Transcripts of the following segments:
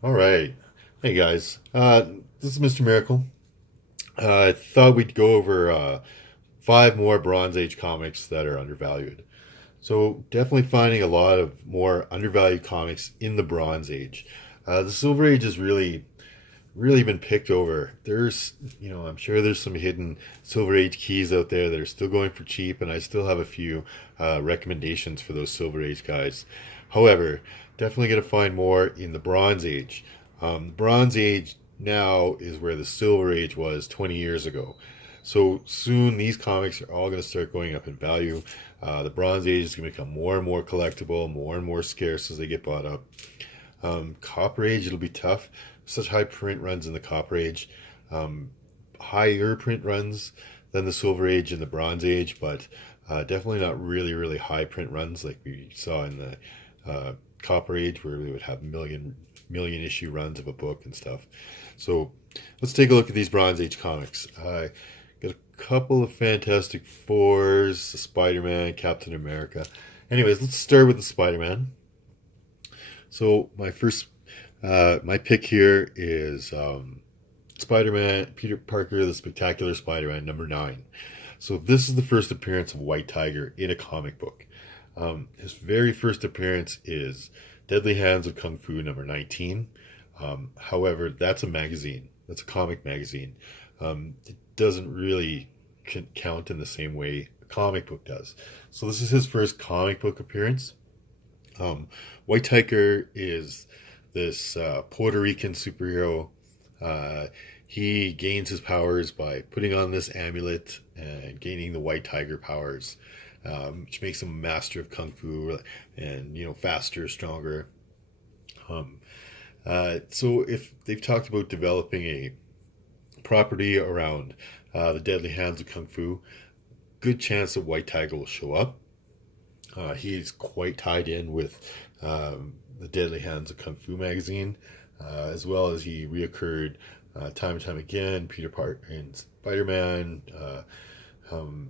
All right. Hey guys. This is Mr. Miracle. I thought we'd go over five more Bronze Age comics that are undervalued. So definitely finding a lot of more undervalued comics in the Bronze Age. The Silver Age has really been picked over. I'm sure there's some hidden Silver Age keys out there that are still going for cheap, and I still have a few recommendations for those Silver Age guys. However, definitely going to find more in the Bronze Age. The Bronze Age now is where the Silver Age was 20 years ago. So soon these comics are all going to start going up in value. The Bronze Age is going to become more and more collectible, more and more scarce as they get bought up. Copper Age, it'll be tough. Such high print runs in the Copper Age, higher print runs than the Silver Age and the Bronze Age, but definitely not really high print runs like we saw in the Copper Age, where we would have million issue runs of a book and stuff. So let's take a look at these Bronze Age comics. Got a couple of Fantastic Fours, Spider-Man, Captain America. Anyways, let's start with the Spider-Man. So my pick here is Spider-Man, Peter Parker, the Spectacular Spider-Man, number 9. So this is the first appearance of White Tiger in a comic book. His very first appearance is Deadly Hands of Kung Fu, number 19. However, that's a magazine. That's a comic magazine. It doesn't really count in the same way a comic book does. So this is his first comic book appearance. White Tiger is this Puerto Rican superhero. Uh, he gains his powers by putting on this amulet and gaining the White Tiger powers, which makes him a master of kung fu and faster, stronger. Um, so if they've talked about developing a property around the Deadly Hands of Kung Fu, good chance that White Tiger will show up. He's quite tied in with the Deadly Hands of Kung Fu magazine, as well as he reoccurred time and time again. Peter Parker and Spider-Man.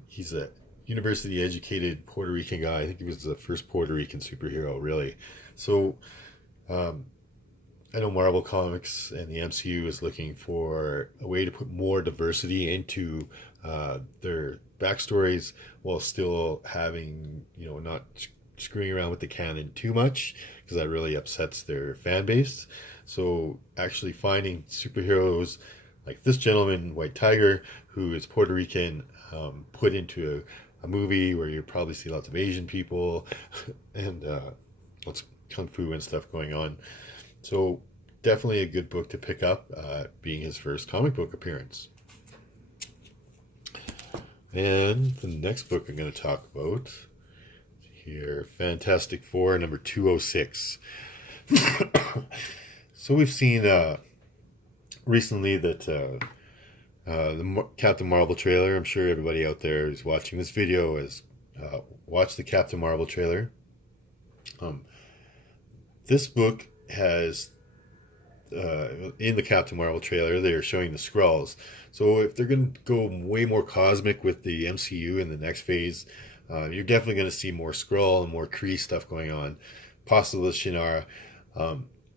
He's a university-educated Puerto Rican guy. I think he was the first Puerto Rican superhero, really. So I know Marvel Comics and the MCU is looking for a way to put more diversity into their backstories while still having, not screwing around with the canon too much because that really upsets their fan base. So actually finding superheroes like this gentleman, White Tiger, who is Puerto Rican, put into a movie where you probably see lots of Asian people and lots of kung fu and stuff going on. So definitely a good book to pick up, being his first comic book appearance. And the next book I'm going to talk about here, Fantastic Four, number 206. So we've seen recently that the Captain Marvel trailer. I'm sure everybody out there who's watching this video has watched the Captain Marvel trailer. Um, this book has in the Captain Marvel trailer, they are showing the Skrulls. So if they're going to go way more cosmic with the MCU in the next phase, you're definitely going to see more Skrull and more Kree stuff going on. Possibly Shannara.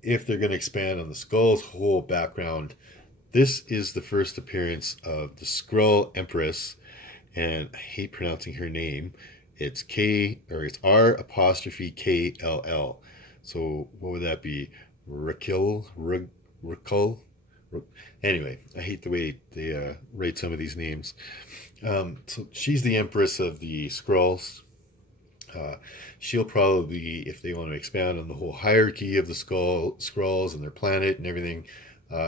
If they're going to expand on the Skull's whole background, this is the first appearance of the Skrull Empress, and I hate pronouncing her name. It's it's R apostrophe KLL. So what would that be? Raquel. Anyway, I hate the way they write some of these names. So she's the Empress of the Skrulls. She'll probably, if they want to expand on the whole hierarchy of the Skrulls and their planet and everything,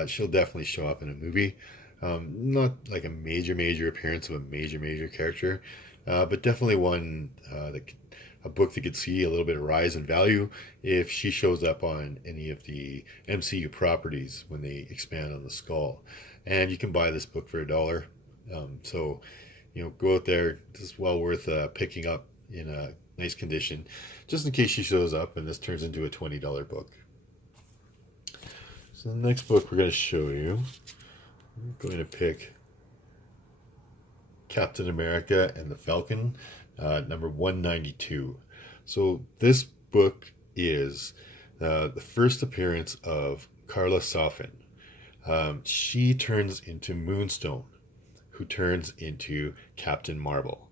she'll definitely show up in a movie. Not like a major appearance of a major character, but definitely one a book that could see a little bit of rise in value if she shows up on any of the MCU properties when they expand on the Skull. And you can buy this book for $1. So, go out there. This is well worth picking up in a nice condition, just in case she shows up and this turns into a $20 book. So the next book we're going to show you, I'm going to pick Captain America and the Falcon, number 192. So this book is the first appearance of Carla Sofin. She turns into Moonstone, who turns into Captain Marvel.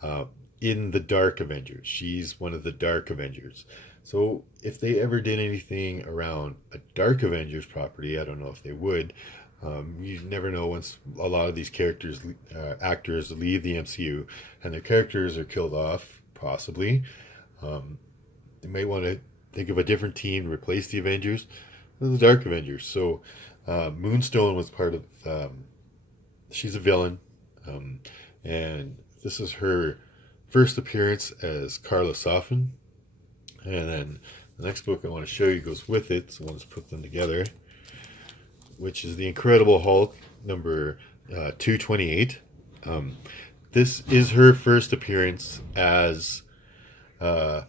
Uh, in the Dark Avengers, she's one of the Dark Avengers. So if they ever did anything around a Dark Avengers property, I don't know if they would. You never know once a lot of these characters, actors leave the MCU and their characters are killed off, possibly. They might want to think of a different team to replace the Avengers, the Dark Avengers. So Moonstone was part of. She's a villain, and this is her first appearance as Carla Sofin. And then the next book I want to show you goes with it, so let's put them together, which is The Incredible Hulk, number 228. This is her first appearance as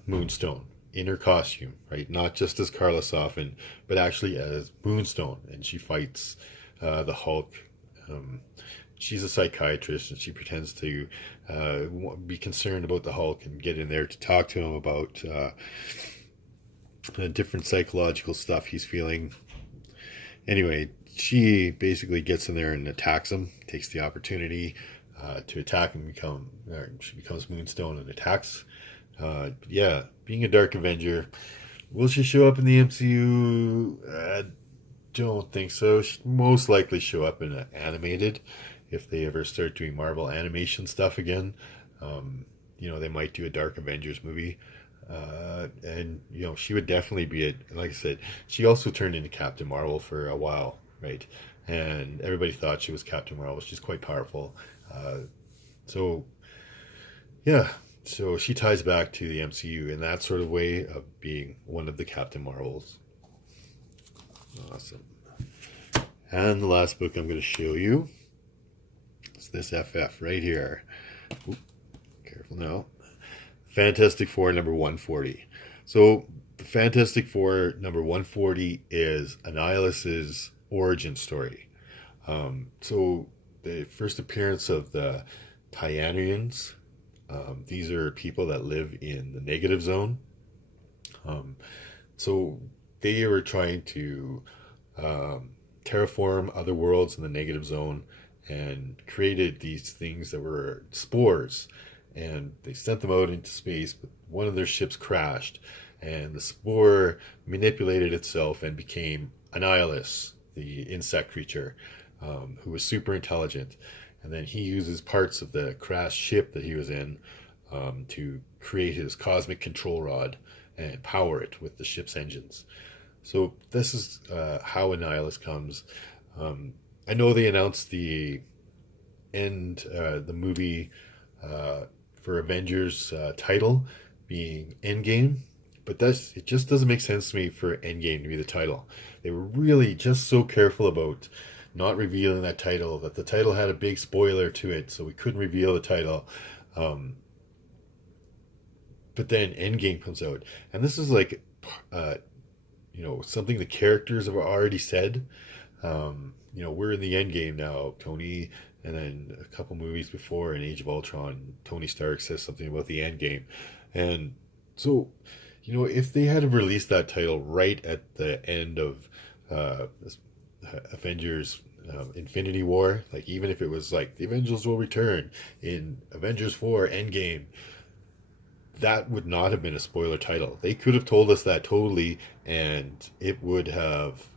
Moonstone in her costume, right? Not just as Carla Sofin, but actually as Moonstone, and she fights the Hulk. She's a psychiatrist, and she pretends to be concerned about the Hulk and get in there to talk to him about different psychological stuff he's feeling. Anyway, she basically gets in there and attacks him, takes the opportunity to attack him. She becomes Moonstone and attacks. Yeah, being a Dark Avenger. Will she show up in the MCU? I don't think so. She'll most likely show up in an animated if they ever start doing Marvel animation stuff again. They might do a Dark Avengers movie. And she would definitely be it. Like I said, she also turned into Captain Marvel for a while, right? And everybody thought she was Captain Marvel. She's quite powerful. So she ties back to the MCU in that sort of way of being one of the Captain Marvels. Awesome. And the last book I'm going to show you is this FF right here. Oop, careful now. Fantastic Four number 140. So the Fantastic Four number 140 is Annihilus's origin story. So the first appearance of the Tyanians. These are people that live in the negative zone. So they were trying to terraform other worlds in the negative zone and created these things that were spores. And they sent them out into space, but one of their ships crashed. And the spore manipulated itself and became Annihilus, the insect creature, who was super intelligent. And then he uses parts of the crashed ship that he was in to create his cosmic control rod and power it with the ship's engines. So this is how Annihilus comes. I know they announced the movie for Avengers title being Endgame, but it just doesn't make sense to me for Endgame to be the title. They were really just so careful about not revealing that title, that the title had a big spoiler to it, so we couldn't reveal the title. But then Endgame comes out, and this is like, something the characters have already said. We're in the Endgame now, Tony. And then a couple movies before, in Age of Ultron, Tony Stark says something about the Endgame. And so, if they had released that title right at the end of Avengers Infinity War, like even if it was like the Avengers will return in Avengers 4 Endgame, that would not have been a spoiler title. They could have told us that totally, and it would have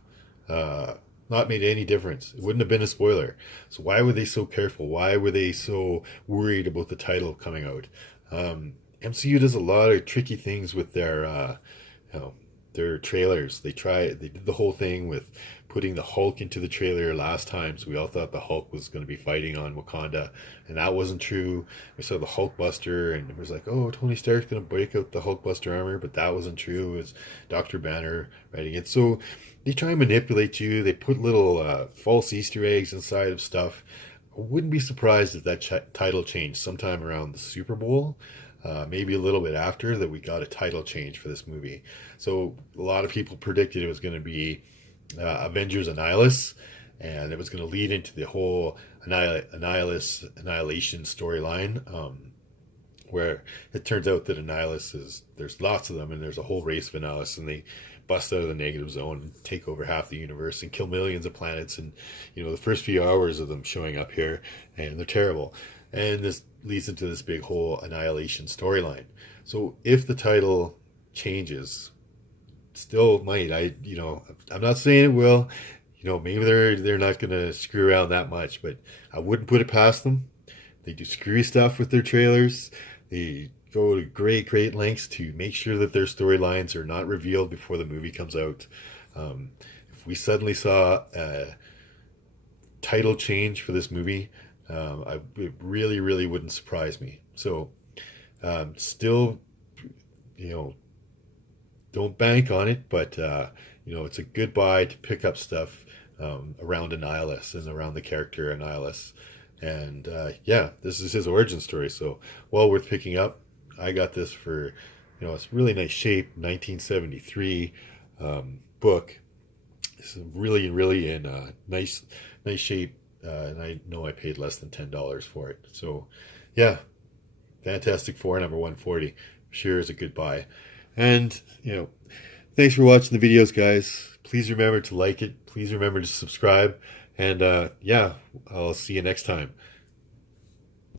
not made any difference. It wouldn't have been a spoiler. So why were they so careful? Why were they so worried about the title coming out? MCU does a lot of tricky things with their trailers. They did the whole thing with putting the Hulk into the trailer last time, so we all thought the Hulk was going to be fighting on Wakanda, and that wasn't true. We saw the Hulkbuster, and it was like, oh, Tony Stark's going to break out the Hulkbuster armor, but that wasn't true. It was Dr. Banner writing it. So they try and manipulate you. They put little false Easter eggs inside of stuff. I wouldn't be surprised if that title changed sometime around the Super Bowl. Maybe a little bit after that, we got a title change for this movie. So a lot of people predicted it was going to be Avengers Annihilus, and it was going to lead into the whole annihilation storyline, where it turns out that there's lots of them, and there's a whole race of Annihilus, and they bust out of the negative zone and take over half the universe and kill millions of planets. And the first few hours of them showing up here, and they're terrible. And this leads into this big whole Annihilation storyline. So if the title changes, still might, I'm not saying it will. Maybe they're not going to screw around that much, but I wouldn't put it past them. They do screwy stuff with their trailers. They go to great lengths to make sure that their storylines are not revealed before the movie comes out. If we suddenly saw a title change for this movie, it really wouldn't surprise me. So still, don't bank on it, but it's a good buy to pick up stuff around Annihilus and around the character Annihilus. And this is his origin story, so well worth picking up. I got this for, it's really nice shape, 1973 book. It's really in nice shape, and I know I paid less than $10 for it. So, yeah, Fantastic Four number 140 sure is a good buy. And thanks for watching the videos, guys. Please remember to like it. Please remember to subscribe. And I'll see you next time.